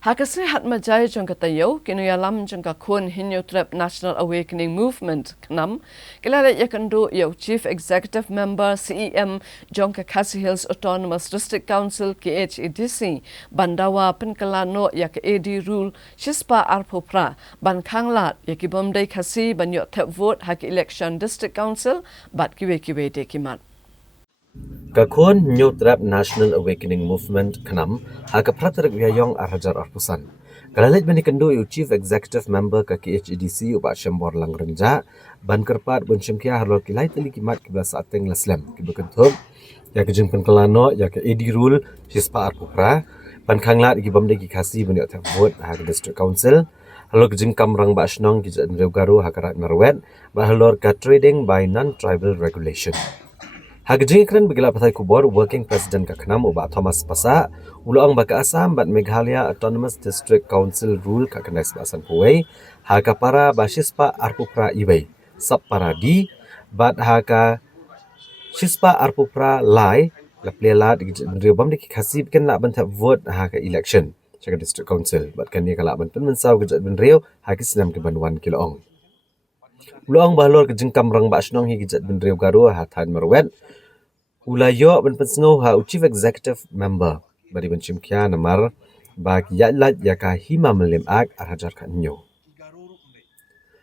Hakasni hatmajai jangka tayo kinuyalam jangka kun hinyo trap National Awakening Movement knam kilala yakando yo Chief Executive Member CEM jangka Khasi Hills Autonomous District Council KHEDC bandawa penkalano yak AD rule shispa arpopra ban khanglat yakibomdai Khasi banyo tap vote hak election District Council bat kiwe de kimat. Kakun New Trap National Awakening Movement Knam haka praterik wiayong arhajar arpusan. Kalalit banikendu yu Chief Executive Member ke KHEDC ubat Syambor Langrenja ban kerpat bun syamkia harlo kilai tali kimat kibla saateng laslam kibukentub ya ke jengpen kelano ya ke AD rule sispa arpupra ban khanglat ki bamde ki Khasi ban tak vote haka District Council halo ke jengkam rang ba shnong ki jan garu haka rat narwet ba halor ka trading by non-tribal regulation. Hagajingkran begila patai kubor Working President Kaknam uba Thomas Pasa ulang baka Assam bat Meghalaya Autonomous District Council rule kakenas basan puai haka para basispa arpupra ibai sap para di bat haka sispa arpupra lai laplelat riobam de Khasi kan nak ban vote haka election jaga District Council bat kan ni kala ban pen mensau gejat ben rio haki senam ke banwan kiloong ulang balor ke jengkam rang ba snong hi gejat ben rio garu hatan merwet Ulayo ben pensngo ha Chief Executive Member bari ben chimkia namar bak yalat yaka hima melim ak arhajar kanyo.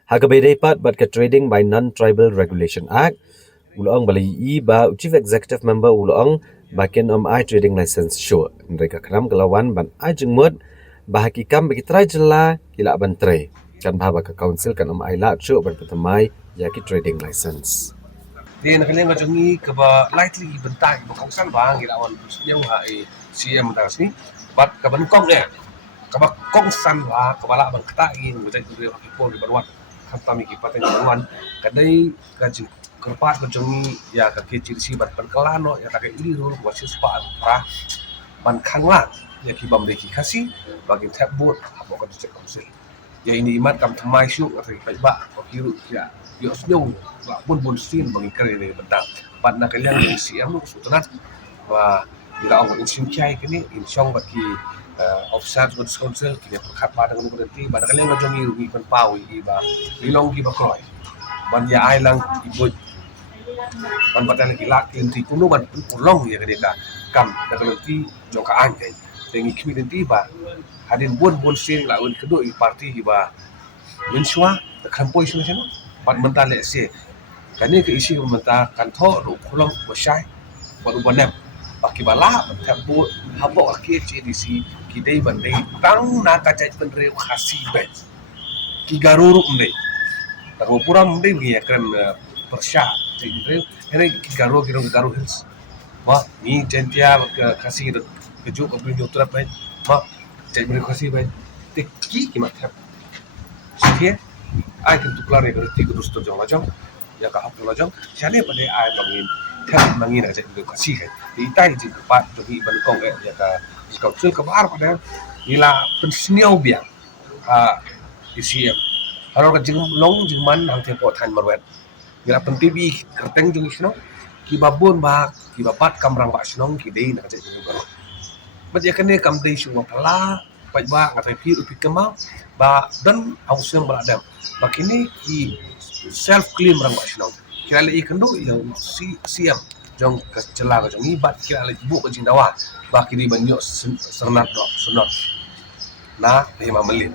Ha ka bedai pat bat ka Trading by Non-Tribal Regulation Act ulong bali I ba Chief Executive Member ulong baken I trading license show mereka kram kelawan ban I jengmut ba hakikam bagi try jela kila ban try kan ba ka council kan I la show ban pertamai yaki trading license. Dia nak kalian macam ni keba lightly bentai berkongsan bang kita awan yang CM dah sini bat keba kong dia keba kongsan lah keba lah bang ketain macam tu dia pakai pol di baruan kata miki paten baruan kadai kaji kerpas macam ni ya kaki ciri bat perkelano ya tak ini rule wasis pan pra ban khanglat ya kibam deki Khasi bagi tap board apa kata District Council ya ini imat kam thamai syuk atau baik ba kiru ya yo snyong bun sin bagi kare bentang pat nak kalian yang siam lu sutanat wa ila awak insim kiai kini insyong bagi offset with council kini perkat pada ngulu berhenti pada kalian ngajongi rugi pen pawi iba lilong ki bakroy ban ya ailang ibu ban patan lagi lakin ti kuno ban ulong ya kedeka kam da keloti jongka angai tengi community ba hadin bun sin la un kedua i parti iba mensua da kampoi sunu pat mentah lek se kani ke isi mentah kan tho ru khulong wasai wa ubanem baki bala mentah bu habo ke CDC ki dei bandai tang na ka cai penre Khasi bet ki garuru mde tago pura mde gi akan persya penre ini ki garu hills ma ni jentia Khasi keju ke binyo trap bet ma cai penre Khasi bet teki ki matap sikit ai kan tuklar ya kerti kudus tu jong lajong ya ka hap lajong chale pada ai mangin aja itu Khasi kan itai ji pat tu hi ban kong ya ka council ka bar pada ila pensniau biang ICM harus ka jing long jing man hang tempo than marwet ila pen TV kerteng jong isno ki babon ba ki bapat kamrang ba snong ki dei na ka jing baro baje kan ne kam dei shu pala pai ba ngatai pi upi kemau ba dan ausem beradam bakini ki self claim rang basno kira le ikendo yang siam jong kecela ka jong ibat kira le ibu ka jindawa bakini banyo sernat dok sunot na 5 melin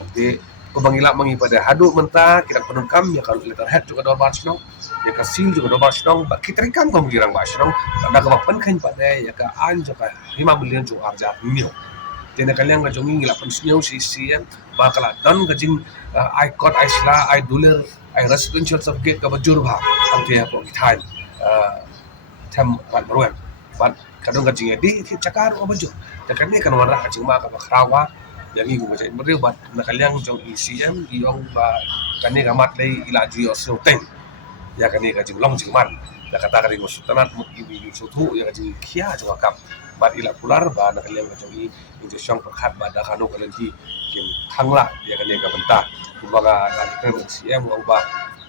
oke ko bangila mangi pada hadu mentah kira penungkam ya kalau letter head juga dor basno ya ka sil juga dor basno ba kitrikam ko girang basno ada ka penkan pada ya ka an joka 5 melin jo arja mio tena kalian ngajongi ngila pensniau CCN bakala dan gajing I caught I sla I duler I residential certificate ka bajur bha amte ko kitai tham bat marwan bat kadang gajing di cakar ko bajur takan ni kan wara gajing ma ka khrawa yang igu macam berdeu bat na kalian jong CCN iong ba kani gamat lei ila ju yo teng ya kani gajing long jing man da kata kari sultanat mut ibi sutu ya gajing kia jo kap bat ila pular ba na kalian macam ini itu syang perkat ba da kanu kalian ki kim khangla ya kan ga benta kumbaga na kan CM ba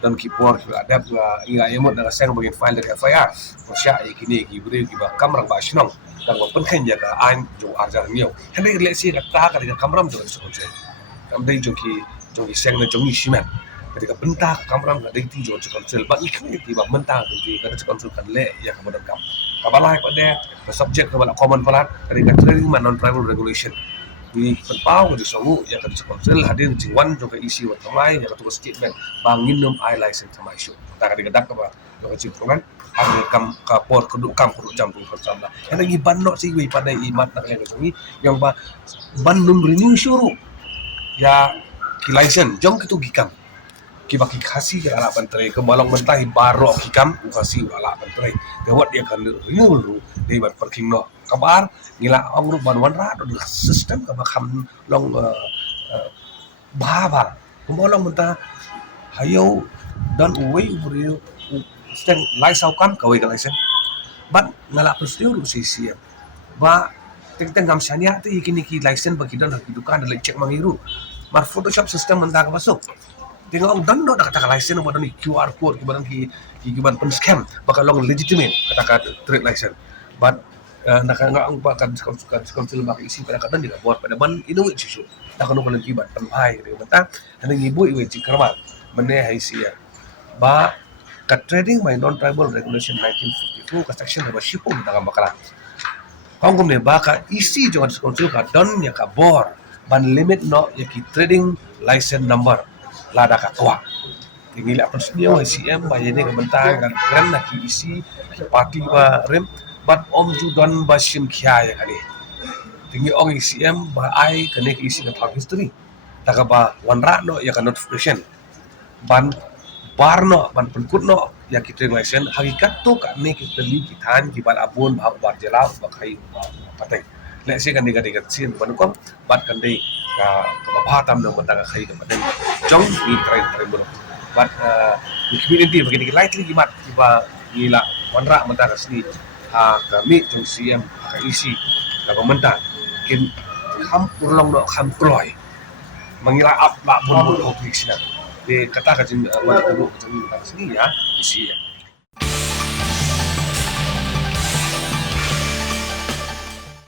dan kipor ada inga emot dengan sen bagian file dengan FIR persya kini beri kiba kamera ba shinong dan penken ya ka an jo arjar niyo hene lesi ka ta ka dengan kamera jo so je kam dei joki sen na jongi shiman ketika bentak kamera ga dei ti jo kontrol ba ikan kiba bentak di ka kontrol kan le ya ka kam kabalai pada subject kepada common pelat ketika training non tribal regulation di penpau di songu yang kata kontrol hadir jiwan juga isi wat kamai yang kata statement bangin nom I license sama isu tak ada gedak apa yang cipuran ada kam kapor keduk kam keduk campur bersama yang lagi banok sih wi pada imat nak yang songi yang ba bandung renew syuru ya ki license jong kitu gikam ki baki khasi ke ala pantai ke balong mentai barok kikam khasi ala pantai gawat dia kan renew lu di bat parking no kabar ngila amru ban wanra do system ka bakam long bahaba kumolong menta hayo dan uwe ubri steng lai saukam kawai ka laisen bat ngala peristiwa sisi ba teng ngam sanya tu ikini ki laisen bagi dan hidukan dan cek mangiru mar photoshop system menta ka masuk tengok dan do kata laisen mo dan QR code kibaran ki kiban pen scam bakal long legitimate kata trade license but nak ang bakal diskon bak isi pada kadang juga buat pada ban inu isu nak kanu kan kibat penpai gitu mata hanya ngibu iwe cikarma mene haisia ba ka trading by non tribal regulation 1952 ka section ba shipo dalam bakala kongkom ne ba ka isi jangan diskon ka don ya ka bor ban limit no ya ki trading license number lada ka kwa tingil apa senior ICM ba yene ka bentang kan keren nak isi party ba rem but om ju don basim kya ya kali tinggi ong ICM ba ai kene isi na park history taka ba wanra no ya ka notification ban barno ban penkut no ya kita license hakikat tu ka ne kita li kitan ki bal abun ba bar jela ba kai patai le se kan diga sin ban kom bat kan dei ka batam no ban ka kai ka patai jong ni try bolo but community bagi lightly kimat ba gila wanra menta ka sini kami jong CM ka isi ka pemerintah kin ham urlong no ham kloy mangila up la bun public sina de kata ka jin wa ka sini ya isi